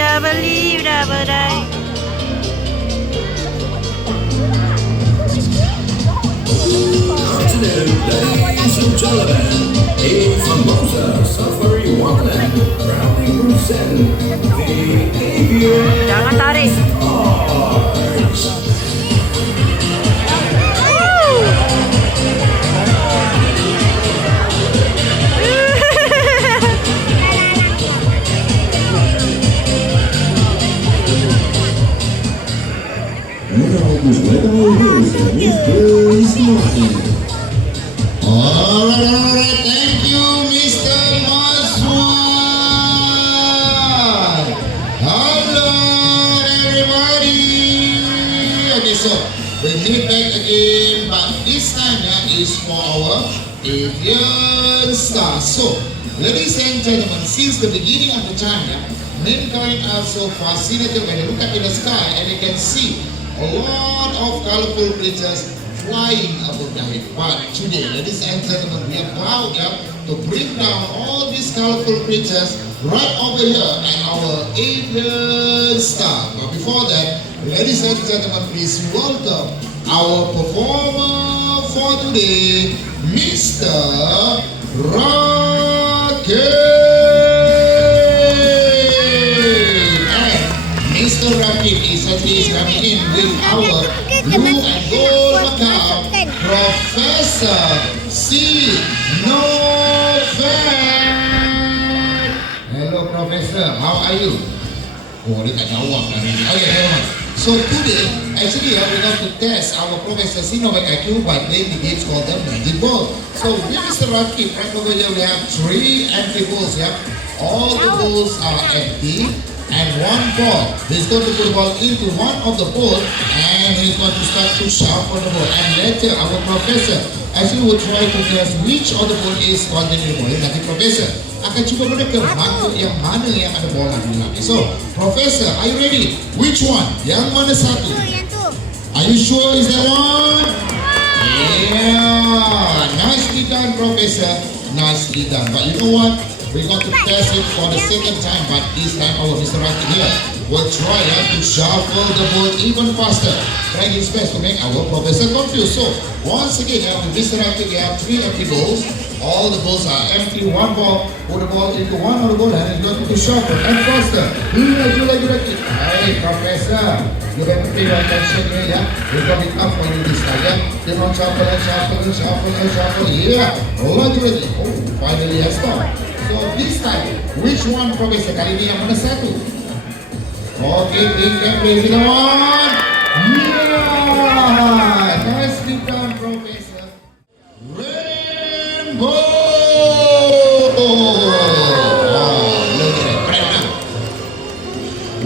dah beli, dah berdai. Afternoon, ladies and gentlemen. A Formosa Safari Wonderland proudly present the Avian Jangan tarik. Stars. Alright, thank you, Mr. Maswan. Hello, everybody. Okay, so we meet back again, but this time is for our Avian Star. So, ladies and gentlemen, since the beginning of the time, mankind are so fascinated when they look up in the sky and they can see a lot of colorful creatures flying above the head. But today, ladies and gentlemen, we are proud to bring down all these colorful creatures right over here at our Avian Star. But before that, ladies and gentlemen, please welcome our performer for today, Mr. Rakib. And Mr. Rakib is coming in with our blue and gold Macau Professor C. Novak. Hello, Professor. How are you? Oh, dia tak jawab dah ni. Okay, never mind. So today, actually, we're going to test our Professor C. Novak IQ by playing the games called the Magic Ball. So with Mr. Rakib, right over here, we have 3 empty balls. All the balls are empty. And one ball. He's going to put the ball into one of the balls and he's going to start to shuffle the ball. And later our professor actually will try to guess which of the ball is containing the ball. Nanti professor akan cuba meneka yang mana yang ada bola di dalam. So, professor, are you ready? Which one? Yang mana satu? Yang tu. Are you sure is that one? Yeah. Nicely done, professor. Nicely done. But you know what? We're going to test it for the second time, but this time our Mr. Rakib here will try to shuffle the ball even faster, trying his best to make our professor confused. So, once again, with Mr. Rakib, we have 3 empty balls. All the balls are empty. One ball, put the ball into one of the ball and it's going to shuffle and faster. Laju. Hey, professor, you better pay your attention here, It's going to be tough for you this time, Keep on shuffle. Yeah, laju. Oh, finally has stopped. So this time, which one, Professor? Kali ini yang mana satu? Okay, think and play with the one. Yeah, nicely done, Professor. Rainbow. Look at that, right now.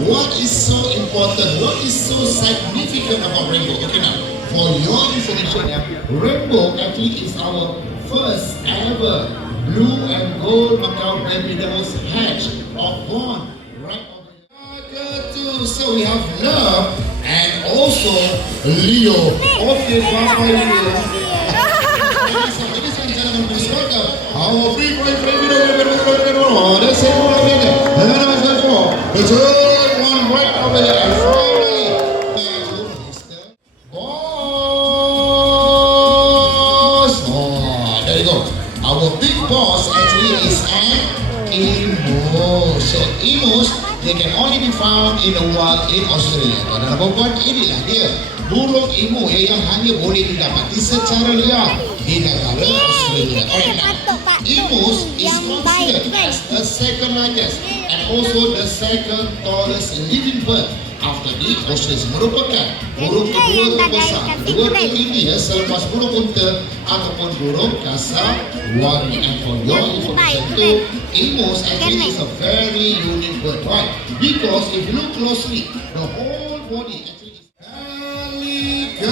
What is so important? What is so significant about rainbow? Okay, now for your information, rainbow actually is our first ever blue and gold Macau baby that was hatched or born right over here. So we have Love and also Leo. Okay, Papa Leo. Ladies and gentlemen, please welcome our big baby. That's it, the third one right over here. And finally, Mr. Boss. Oh, there you go. Our big boss actually is an emu. So emus, they can only be found in the wild in Australia. Dan number 1, inilah dia burung emu yang hanya boleh didapati secara liar di negara Australia. Alright, now emus is considered as the second largest and also the second tallest living bird. After the Australia merupakan burung kedua terbesar, kedua tertinggi selepas burung unta ataupun burung kasar-wangi. And for your information too, emus actually is a very unique bird, right? Because if you look closely, the whole body actually is elegant.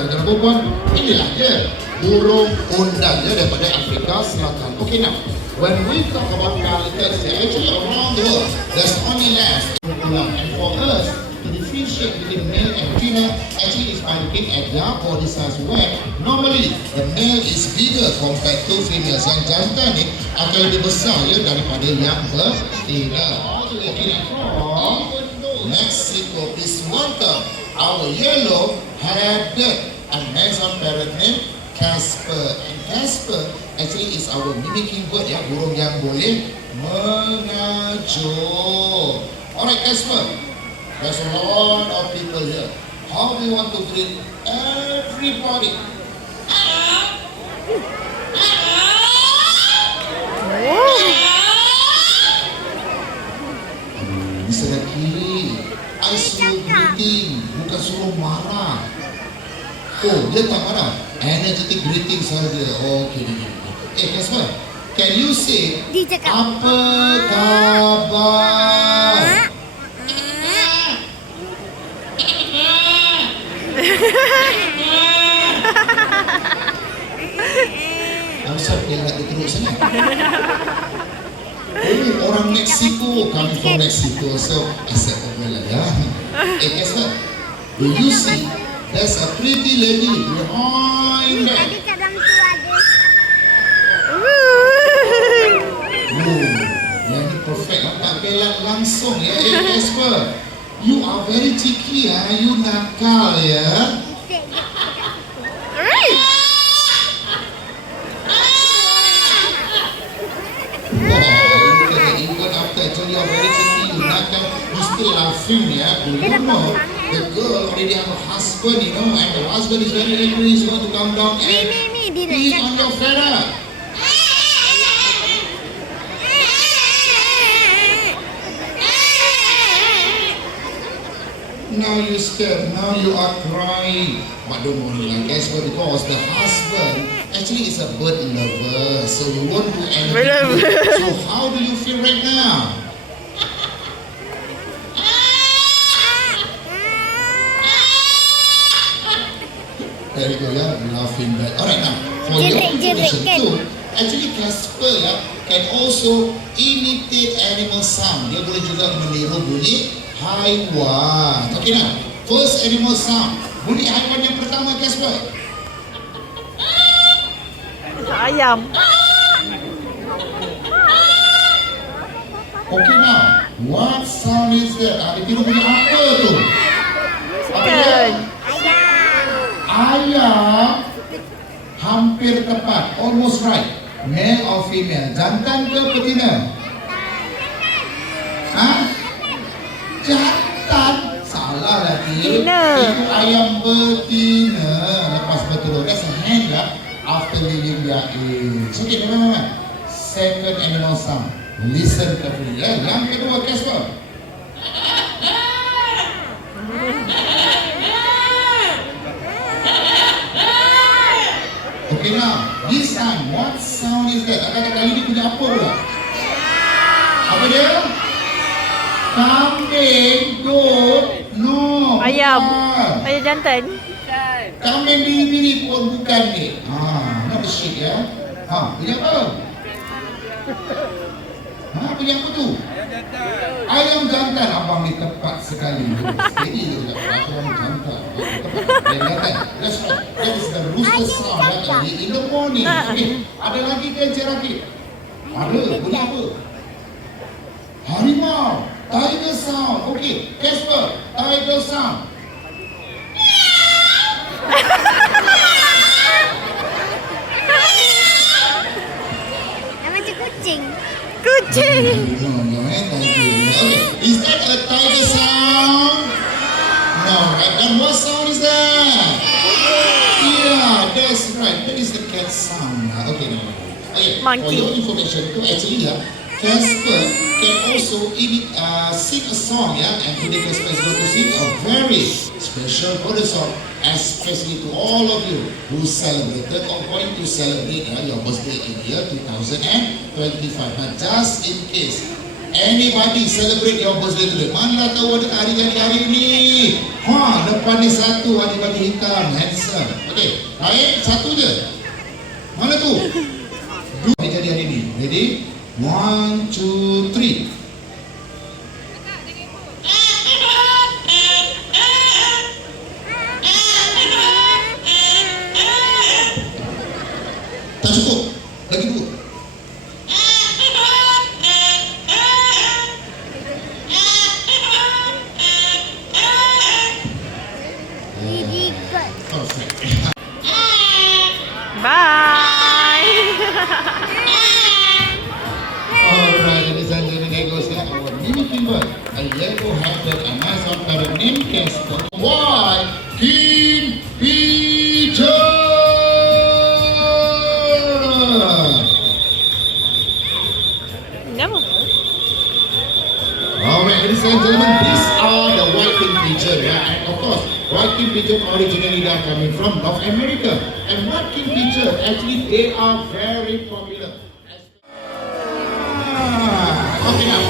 Tuan-tuan dan puan, inilah dia burung undang daripada Afrika Selatan. Okay, now when we talk about pelicans, actually around the world, there's only left. And for us to differentiate between male and female, actually is by looking at their body size, where normally the male is bigger compared to females. Yang jantan ni akan lebih besar daripada yang betina. Okay, Okay, from Mexico, please welcome our yellow-headed Amazon parrot named Casper. And Casper actually is our mimicking bird, ya, burung yang boleh mengajuk. Alright, Casper, there's a lot of people here. How do you want to greet everybody? Di sebelah kiri, I suruh greeting, bukan suruh marah. Oh, dia tak marah. Energetic greeting saja. Okay. Casper, can you say Dia cakap apa kabar? I'm sorry, dia nak teruk sangat. Oh, orang Mexico, coming from Mexico, so acceptable lah ya. Casper, do you see there's a pretty lady behind that? ada cadang tu ada. Oh, yang ni perfect. Tak belak langsung ya, Casper. You are very cheeky ya, you nakal ya. Even after I told you are very cheeky, you nakal, you still laughing ya. Do you know the girl already have a husband, you know, and the husband is very angry. He's going to come down and Dia beat nak on your feather. Now you scared, now you are crying. But don't worry lah, Casper, because the husband actually is a bird lover, so you won't do anything. So how do you feel right now? There you go, yeah, laughing back. Alright, now for your information too, actually Casper can also imitate animal sound. Dia boleh juga meniru bunyi haiwan. Okay, now first animal sound. Bunyi haiwan yang pertama, Casper. ayam. Okay, now what sound is that? Dia tiru bunyi apa tu? Apa dia? Ayam. Hampir tepat, almost right. Male or female? Jantan ke betina? Hah? Jantan? Salah lagi. Betina. Itu ayam betina. Lepas betul, that's a hen lah. After leaving their age. Okay, teman-teman. Second animal sound. Listen carefully. Yang kedua, Casper. Okay, now this time, what sound is that? Agak kali ni punya apa pula? Apa dia? Kambing, goat, no. Ayam. bukan. Ayam jantan. Kambing biri-biri pun bukan ni. Not sheep ya. Punya apa? Punya apa tu? Ayam jantan. Abang ni tepat sekali. Steady je tak apa ayam jantan. Ayam jantan. That's right. That is the rooster sound in the morning. Okay. Ada lagi ke Encik Rakit? Ada. Bunyi apa? Harimau. Tiger sound. Okay. Casper. Tiger sound. Macam kucing. Kucing. No, okay. Is that a tiger sound? No, right? And what sound is that? Yeah, that's right. That is the cat sound. Okay, no. Okay, Monkey. for your information, actually, Casper can also sing a song, and today Casper is going to sing a very special birthday song, especially to all of you who celebrated or going to celebrate your birthday in the year 2025. But just in case anybody celebrate your birthday today, mana tahu ada hari jadi hari ini? Depan ni satu hari hitam, handsome. Okay, baik, satu je. Mana tu? Dua hari jadi hari ini. Ready? 1, 2, 3. Tak cukup. Lagi dua. Alright, ladies and gentlemen, there goes our mimicry bird. A yellow-headed and nice outdoor named Casper. White King Pigeon! Kenapa? Alright, ladies and gentlemen, these are the white king pigeon, yeah? And of course, white king pigeon originally they are coming from North America. And white king pigeon, actually, they are very popular. Okay now,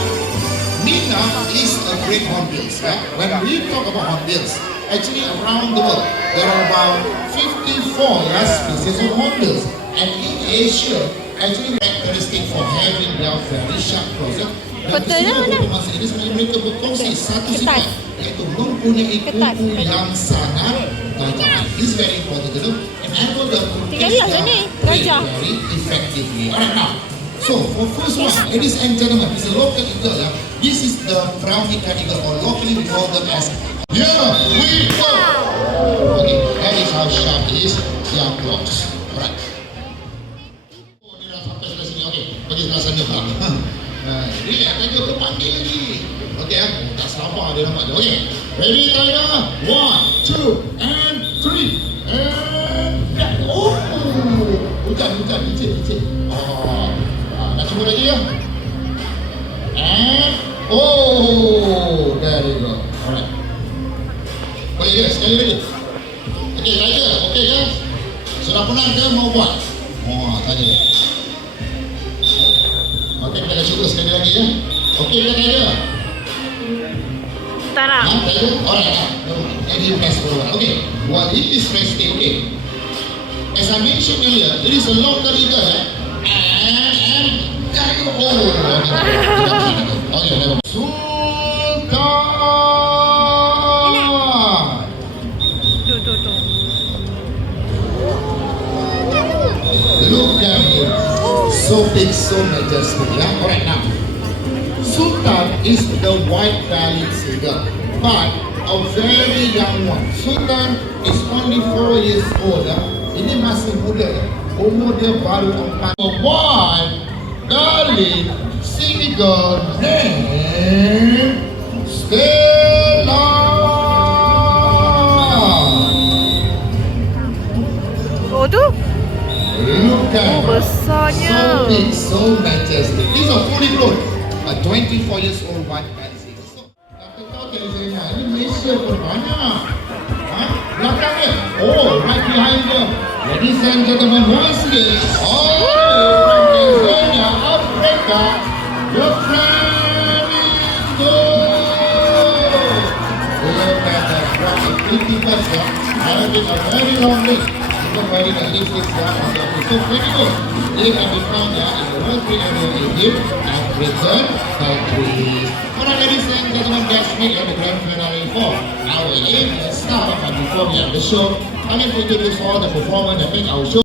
Nina is a great hornbills. Yeah? When we talk about hornbills, actually around the world, there are about 54 species of hornbills. And in Asia, actually characteristic for having their very sharp claws. Dan Betul kesemua lah, bangsa ini sebenarnya mereka berkongsi satu Ketat. sifat, iaitu mempunyai Ketat. kuku yang sangat tajam. This is very important to know. And able to Tinggal lah sini, gajah. very effectively. Alright now. So for first one, ladies and gentlemen, it's a local eagle. Yeah? This is the brown-necked eagle, or locally we call them as. Here we go. Okay, that is how sharp is their claws. Alright. Oh, dia dah sampai sebelah sini. Okay, pergi sebelah sana Pak. Relax, Tiger, kau panggil lagi. Okay, tak sabar dia nampak dia. Okay, ready Tiger? 1, 2, and 3. And oh, bukan, licin. Nak cuba lagi ya? And oh, there you go. Alright. Boleh ke? Sekali lagi. Okay, Tiger, okay ke? Sudah penat ke mau buat? Tanya dia. Okay, kita akan cuba sekali lagi ya. Okay ke Tiger? Tak nak. Tiger? Alright, and you press forward. Okay, while it is resting, okay. As I mentioned earlier, it is a local eagle, and Tiger. Oh, okay, never mind. Sultan! Tu. Look at him. So big, so majestic. Yeah? Alright now. Sultan is the white-bellied eagle, but a very young one. Sultan is only 4 years old. Ini masih muda. Umur dia baru 4. White-bellied eagle named Stella. Oh tu? Look at her. Besarnya. So big, so majestic. These are fully grown. A 24 years old white fancy. So, kata kau Tanzania, ini Malaysia pun banyak. Belakang dia. Oh, right behind them. Ladies and gentlemen, once again, all the way from Tanzania, Africa, the flamingo. Look at that. What a pretty bird, yeah. Having a very long leg. Very realistic on the so flamingo. They can be found in the World Trade Area in Egypt, African countries. Alright, ladies and gentlemen, that's me at the grand finale for our 8th star. But before we have the show, I'm going to introduce all the performers that make our show.